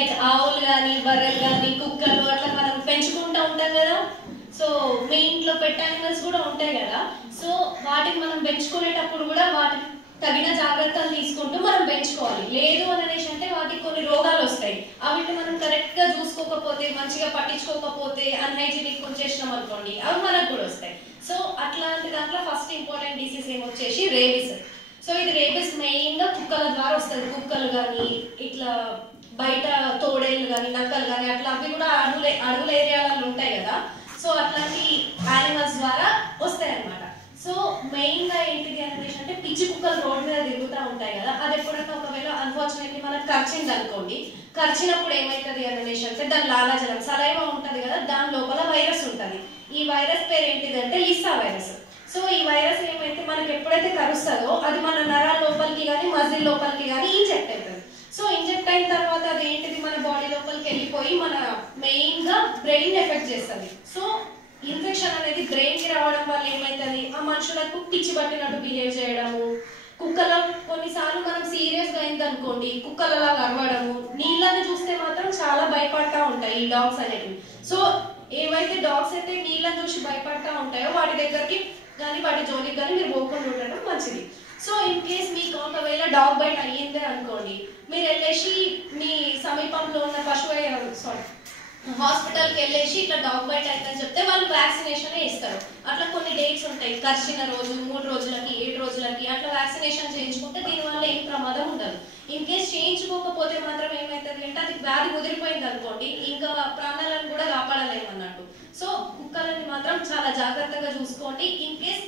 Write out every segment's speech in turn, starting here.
Like ఆవులు కానీ బర్రెలు కానీ కుక్కలు అట్లా మనం పెంచుకుంటూ ఉంటాం కదా. సో మీ ఇంట్లో పెట్ యానిమల్స్ కూడా ఉంటాయి కదా. సో వాటిని మనం పెంచుకునేటప్పుడు కూడా వాటికి తగిన జాగ్రత్తలు తీసుకుంటూ మనం పెంచుకోవాలి. లేదు అనేసి అంటే వాటికి కొన్ని రోగాలు వస్తాయి. అవిటి మనం కరెక్ట్గా చూసుకోకపోతే మంచిగా పట్టించుకోకపోతే అన్హైజీనిక్ చేసినాం అనుకోండి అవి మనకు కూడా వస్తాయి. సో అట్లాంటి దాంట్లో ఫస్ట్ ఇంపార్టెంట్ డిసీజ్ ఏమొచ్చేసి రేబీస్. సో ఇది రేబీస్ మెయిన్గా కుక్కల ద్వారా వస్తుంది. కుక్కలు కానీ ఇట్లా బయట తోడేళ్ళు కానీ నక్కలు కానీ అట్లా అవి కూడా అడవుల ఏరియాలలో ఉంటాయి కదా. సో అట్లాంటి యానిమల్స్ ద్వారా వస్తాయి అన్నమాట. సో మెయిన్గా ఏంటిది అనేసి అంటే పిచ్చి కుక్కలు రోడ్డు మీద తిరుగుతూ ఉంటాయి కదా. అది ఎప్పుడైనా ఒకవేళ అన్ఫార్చునేట్లీ మనకు కరిచింది అనుకోండి, కరిచినప్పుడు ఏమవుతుంది అనేసి అంటే దాని లాలాజలం సలైవా ఉంటుంది కదా, దాని లోపల వైరస్ ఉంటుంది. ఈ వైరస్ పేరు ఏంటిదంటే లిసా వైరస్. సో ఈ వైరస్ ఏమైతే మనకి ఎప్పుడైతే కరుస్తుందో అది మన నరాల లోపలికి కానీ మజిల్ లోపలికి కానీ ఇంజెక్ట్ అవుతుంది. సో ఇంజెక్ట్ అయిన తర్వాత అది ఏంటిది మన బాడీ లోపలికి వెళ్ళిపోయి మన మెయిన్గా బ్రెయిన్ ఎఫెక్ట్ చేస్తుంది. సో ఇన్ఫెక్షన్ అనేది బ్రెయిన్కి రావడం వల్ల ఏమవుతుంది, ఆ మనుషులకు పిచ్చి పట్టినట్టు బిహేవ్ చేయడము, కుక్కల కొన్నిసార్లు మనం సీరియస్గా అయింది అనుకోండి కుక్కలలాగా అరవడము, నీళ్ళని చూస్తే మాత్రం చాలా భయపడతా ఉంటాయి ఈ డాగ్స్ అనేవి. సో ఏవైతే డాగ్స్ అయితే నీళ్ళని చూసి భయపడతా ఉంటాయో వాటి దగ్గరికి కానీ వాటి జోలికి కానీ మీరు పోకుండా ఉండడం మంచిది. సో ఇన్ కేస్ మీకు ఒకవేళ డాగ్ బైట్ అయ్యిందే అనుకోండి, మీరు వెళ్ళేసి మీ సమీపంలో ఉన్న హాస్పిటల్కి వెళ్ళేసి ఇట్లా డాగ్ బైట్ అయిందని చెప్తే వాళ్ళు వ్యాక్సినేషన్ ఇస్తారు. అట్లా కొన్ని డేట్స్ ఉంటాయి, కరిచిన రోజు 3 రోజులకి 7 రోజులకి అట్లా వ్యాక్సినేషన్ చేయించుకుంటే దీనివల్ల ఏం ప్రమాదం ఉండదు. ఇన్ కేస్ చేయించుకోకపోతే మాత్రం ఏమవుతుంది అంటే అది వ్యాధి ముదిరిపోయింది అనుకోండి ఇంకా ప్రాణాలను కూడా కాపాడలేమన్నట్టు. సో కుక్కలని మాత్రం చాలా జాగ్రత్తగా చూసుకోండి. ఇన్ కేస్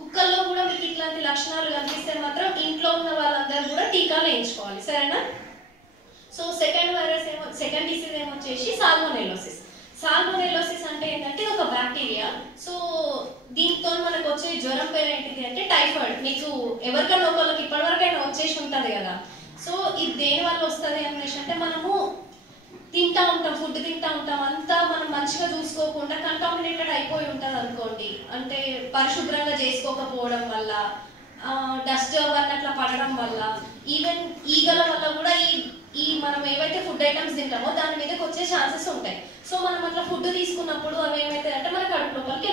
కుక్కల్లో కూడా మీకు ఇట్లాంటి లక్షణాలు కనిపిస్తే మాత్రం ఇంట్లో ఉన్న వాళ్ళందరూ కూడా టీకాలు వేయించుకోవాలి, సరేనా. సో సెకండ్ డిసీజ్ ఏమొచ్చేసి సాల్మోనెలోసిస్. సాల్మోనెలోసిస్ అంటే ఏంటంటే ఒక బ్యాక్టీరియా. సో దీంతో మనకు వచ్చే జ్వరం పేరు ఏంటిది అంటే టైఫాయిడ్. మీకు ఎవరికైనా ఒకళ్ళకి ఇప్పటివరకైనా వచ్చేసి ఉంటుంది కదా. సో ఇది దేని వల్ల వస్తుంది అనేసి అంటే మనము తింటా ఉంటాం, ఫుడ్ తింటా ఉంటాం, అంతా మనం మంచిగా చూసుకోకుండా కంటామినేటెడ్ అయిపోయి ఉంటుంది అనుకోండి. అంటే పరిశుభ్రంగా చేసుకోకపోవడం వల్ల, డస్ట్ అవన్నీ అట్లా పడడం వల్ల, ఈవెన్ ఈగల వల్ల కూడా ఈ మనం ఏవైతే ఫుడ్ ఐటమ్స్ తింటామో దాని మీదకి వచ్చే ఛాన్సెస్ ఉంటాయి. సో మనం అట్లా ఫుడ్ తీసుకున్నప్పుడు అవి ఏమవుతాయి అంటే మన కడుపు లోపలికి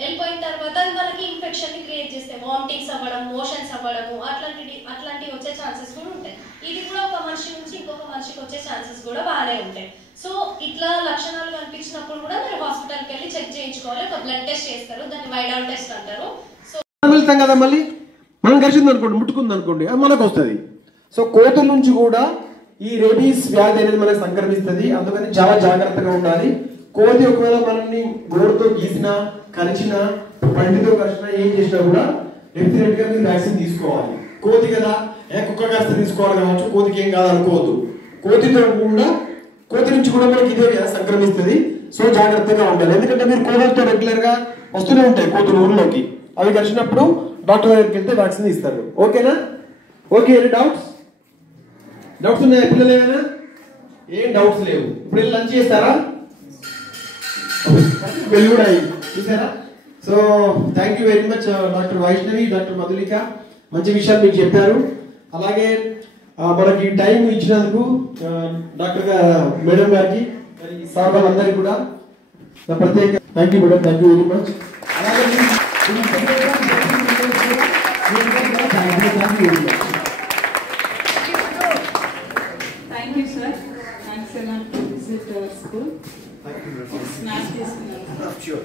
వెళ్ళిపోయిన తర్వాత అది మనకి ఇన్ఫెక్షన్ ని క్రియేట్ చేస్తాయి. వామిటింగ్స్ అవ్వడం, మోషన్స్ అవ్వడము అట్లాంటివి వచ్చే ఛాన్సెస్ కూడా ఉంటాయి. ఇది కూడా ఒక మనిషి నుంచి ఇంకొక మనిషికి వచ్చే ఛాన్సెస్ కూడా బాగానే ఉంటాయి. సో ఇట్లా లక్షణాలు కనిపించినప్పుడు కూడా మీరు హాస్పిటల్కి వెళ్ళి చెక్ చేయించుకోవాలి. ఒక బ్లడ్ టెస్ట్ చేస్తారు, దాన్ని వైడాల్ టెస్ట్ అంటారు. సో వెళ్తాం కదా, మళ్ళీ మనం కలిసింది అనుకోండి, ముట్టుకుంది అనుకోండి, అది మనకు వస్తుంది. సో కోతుల నుంచి కూడా ఈ రేబీస్ వ్యాధి అనేది మనకు సంక్రమిస్తుంది. అందుకని చాలా జాగ్రత్తగా ఉండాలి. కోతి ఒకవేళ మనల్ని గోరుతో గీసినా, కరిచినా, పండితో కరిచినా, ఏం చేసినా కూడా డెఫినెట్ గా మీరు వ్యాక్సిన్ తీసుకోవాలి. కోతి కదా, కుక్క కాస్త తీసుకోవాలి కావచ్చు, కోతికి ఏం కాదనుకోవద్దు. కోతి నుంచి కూడా మనకి ఇదే సంక్రమిస్తుంది. సో జాగ్రత్తగా ఉండాలి. ఎందుకంటే మీరు కోతులతో రెగ్యులర్ గా వస్తూనే ఉంటాయి కోతులు ఊర్లోకి. అవి కలిసినప్పుడు డాక్టర్ దగ్గరికి వెళ్తే వ్యాక్సిన్ ఇస్తారు. ఓకేనా? ఓకే, డౌట్స్ ఉన్నాయా పిల్లలు? ఏమైనా ఏం డౌట్స్ లేవు. ఇప్పుడు లంచ్ చేస్తారా? వెళ్ళి కూడా చూసారా? So thank you very much doctor Vaishnavi, doctor Madhulika, మంచి విషయాలు మీకు చెప్పారు. అలాగే మనకి టైం ఇచ్చినందుకు డాక్టర్ మేడం గారికి, సార్ వాళ్ళందరికీ కూడా ప్రత్యేక thank you madam. Thank you very much. అలాగే Thank you, sir. Thanks a lot to visit our school. Snack తీసుకున్నాను. Sure.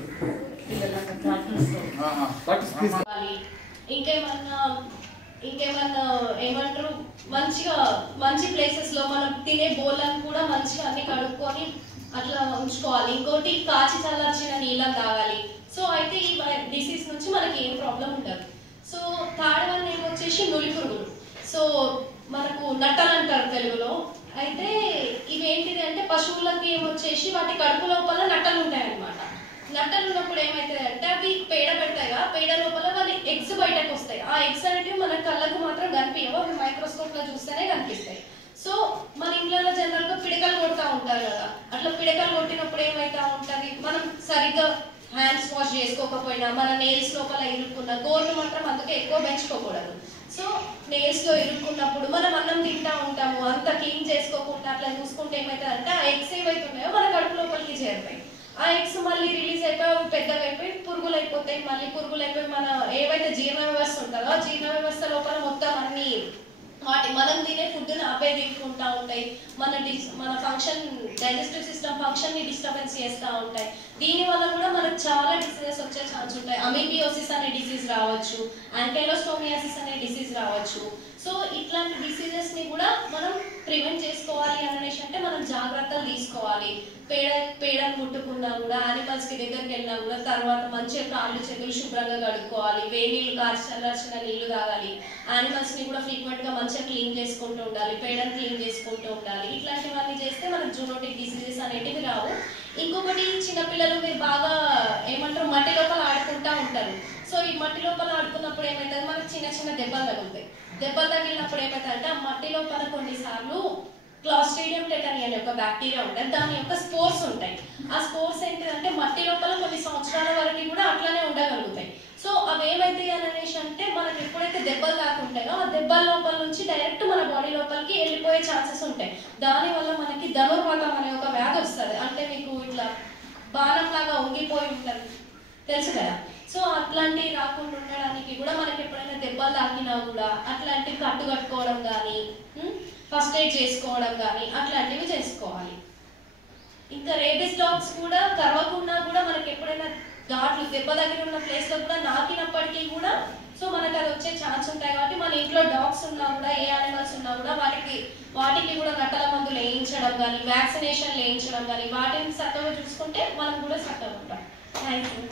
ఇంకేమన్నా ఏమంటారు మంచి ప్లేసెస్ లో మనం తినే బోళ్ళని కూడా మంచిగా అన్ని కడుక్కొని అట్లా ఉంచుకోవాలి. ఇంకోటి కాచి చల్లార్చిన నీళ్ళని తాగాలి. సో అయితే ఈ డిసీజ్ నుంచి మనకి ఏం ప్రాబ్లం ఉండదు. సో థర్డ్ వన్ ఏమొచ్చేసి నులి పురుగులు. సో మనకు నట్టలు అంటారు తెలుగులో. అయితే ఇవేంటిది అంటే పశువులకి ఏమొచ్చేసి వాటి కడుపు లోపల నట్టలు ఉంటాయన్నమాట. నట్టలు ఉన్నప్పుడు ఏమవుతుంది అంటే అవి పేడ పెడతాయి కదా, పేడ లోపల వాళ్ళ ఎగ్స్ బయటకు వస్తాయి. ఆ ఎగ్స్ అనేటివి మన కళ్ళకు మాత్రం కనిపించవు, అవి మైక్రోస్కోప్ లో చూస్తేనే కనిపిస్తాయి. సో మన ఇంట్లో జనరల్ గా పిడకలు కొడతా ఉంటారు కదా, అట్లా పిడకలు కొట్టినప్పుడు ఏమైతా ఉంటది, మనం సరిగ్గా హ్యాండ్స్ వాష్ చేసుకోకపోయినా మన నెయిల్స్ లోపల ఇరుక్కున్న గోర్లు మాత్రం అందుకే ఎక్కువ పెంచుకోకూడదు. సో నెయిల్స్ లో ఇరుక్కున్నప్పుడు మనం అన్నం తింటా ఉంటాము, అంత క్లీన్ చేసుకోకుండా అట్లా చూసుకుంటే ఏమవుతుందంటే ఆ ఎగ్స్ ఏవైతే ఉన్నాయో మన కడుపు లోపలికి చేరుతాయి. ఆ ఎగ్స్ మళ్ళీ రిలీజ్ అయిపోయి పెద్దగా అయిపోయి పురుగులు అయిపోతాయి. మళ్ళీ పురుగులు అయిపోయి మన ఏవైతే జీర్ణ వ్యవస్థ ఉంటుందో ఆ జీర్ణ వ్యవస్థ లోపల మొత్తం అన్ని మనం తినే ఫుడ్ అవే తింటుంటా ఉంటాయి. మన ఫంక్షన్ డైజెస్టివ్ సిస్టమ్ ఫంక్షన్ ని డిస్టర్బెన్స్ చేస్తూ ఉంటాయి. దీని వల్ల కూడా మనకు చాలా డిసీజెస్ వచ్చే ఛాన్స్ ఉంటాయి. అమీబియోసిస్ అనే డిసీజ్ రావచ్చు, యాంకైలోస్టోమియాసిస్ అనే డిసీజ్ రావచ్చు. సో ఇట్లాంటి డిసీజెస్ ని కూడా మనం ప్రివెంట్ చేసుకోవాలి అనేసి అంటే మనం జాగ్రత్తలు తీసుకోవాలి. పేడను ముట్టుకున్నా కూడా యానిమల్స్ కి దగ్గరికి వెళ్ళినా కూడా తర్వాత మంచిగా కాళ్ళు చేతులు శుభ్రంగా కడుక్కోవాలి. వేడి నీళ్ళు కాల్చిన నీళ్లు తాగాలి. యానిమల్స్ ని కూడా ఫ్రీక్వెంట్ గా మంచిగా క్లీన్ చేసుకుంటూ ఉండాలి. పేడను క్లీన్ చేసుకుంటూ ఉండాలి. ఇట్లాంటివన్నీ చేస్తే మనకు జూనోటిక్ డిసీజెస్ అనేటివి రావు. ఇంకొకటి చిన్నపిల్లలు మీరు బాగా ఏమంటారు మట్టి లోపల ఆడుకుంటా ఉంటారు. సో ఈ మట్టి లోపల ఆడుకున్నప్పుడు ఏమవుతుంది మనకు చిన్న చిన్న దెబ్బలు తగులుతాయి. దెబ్బలు తగిలినప్పుడు ఏమవుతుందంటే ఆ మట్టి లోపల కొన్నిసార్లు క్లాస్ట్రీడియం టెటనీ అనే ఒక బ్యాక్టీరియా ఉంటుంది. దాని యొక్క స్పోర్స్ ఉంటాయి. ఆ స్పోర్స్ ఏంటిదంటే మట్టి లోపల కొన్ని సంవత్సరాల వరకు కూడా అట్లానే ఉండగలుగుతాయి. సో అవి ఏమైతాయి అనేసి అంటే మనకి ఎప్పుడైతే దెబ్బలు తాకుంటాయో ఆ దెబ్బల లోపల నుంచి డైరెక్ట్ మన బాడీ లోపలికి వెళ్ళిపోయే ఛాన్సెస్ ఉంటాయి. దానివల్ల మనకి ధనుర్వాతం అనే ఒక వ్యాధి వస్తుంది. అంటే మీకు ఇట్లా బాణం లాగా వంగిపోయి ఉంటుంది తెలుసు కదా. సో అట్లాంటివి రాకుండా ఉండడానికి కూడా మనకి ఎప్పుడైనా దెబ్బలు తాకినా కూడా అట్లాంటి కట్టు కట్టుకోవడం కానీ ఫస్ట్ ఎయిడ్ చేసుకోవడం కానీ అట్లాంటివి చేసుకోవాలి. ఇంకా రేబిస్ డాగ్స్ కూడా కరవకుండా కూడా మనకి ఎప్పుడైనా ఘాట్లు దెబ్బ దగ్గర ఉన్న ప్లేస్ లో కూడా నాకినప్పటికీ కూడా సో మనకు అది వచ్చే ఛాన్స్ ఉంటాయి. కాబట్టి మన ఇంట్లో డాగ్స్ ఉన్నా కూడా ఏ యానిమల్స్ ఉన్నా కూడా వాటికి కూడా గట్టల మందులు వేయించడం కానీ వ్యాక్సినేషన్ వేయించడం కానీ వాటిని చక్కగా చూసుకుంటే మనం కూడా చక్కగా ఉంటాం. Thank you.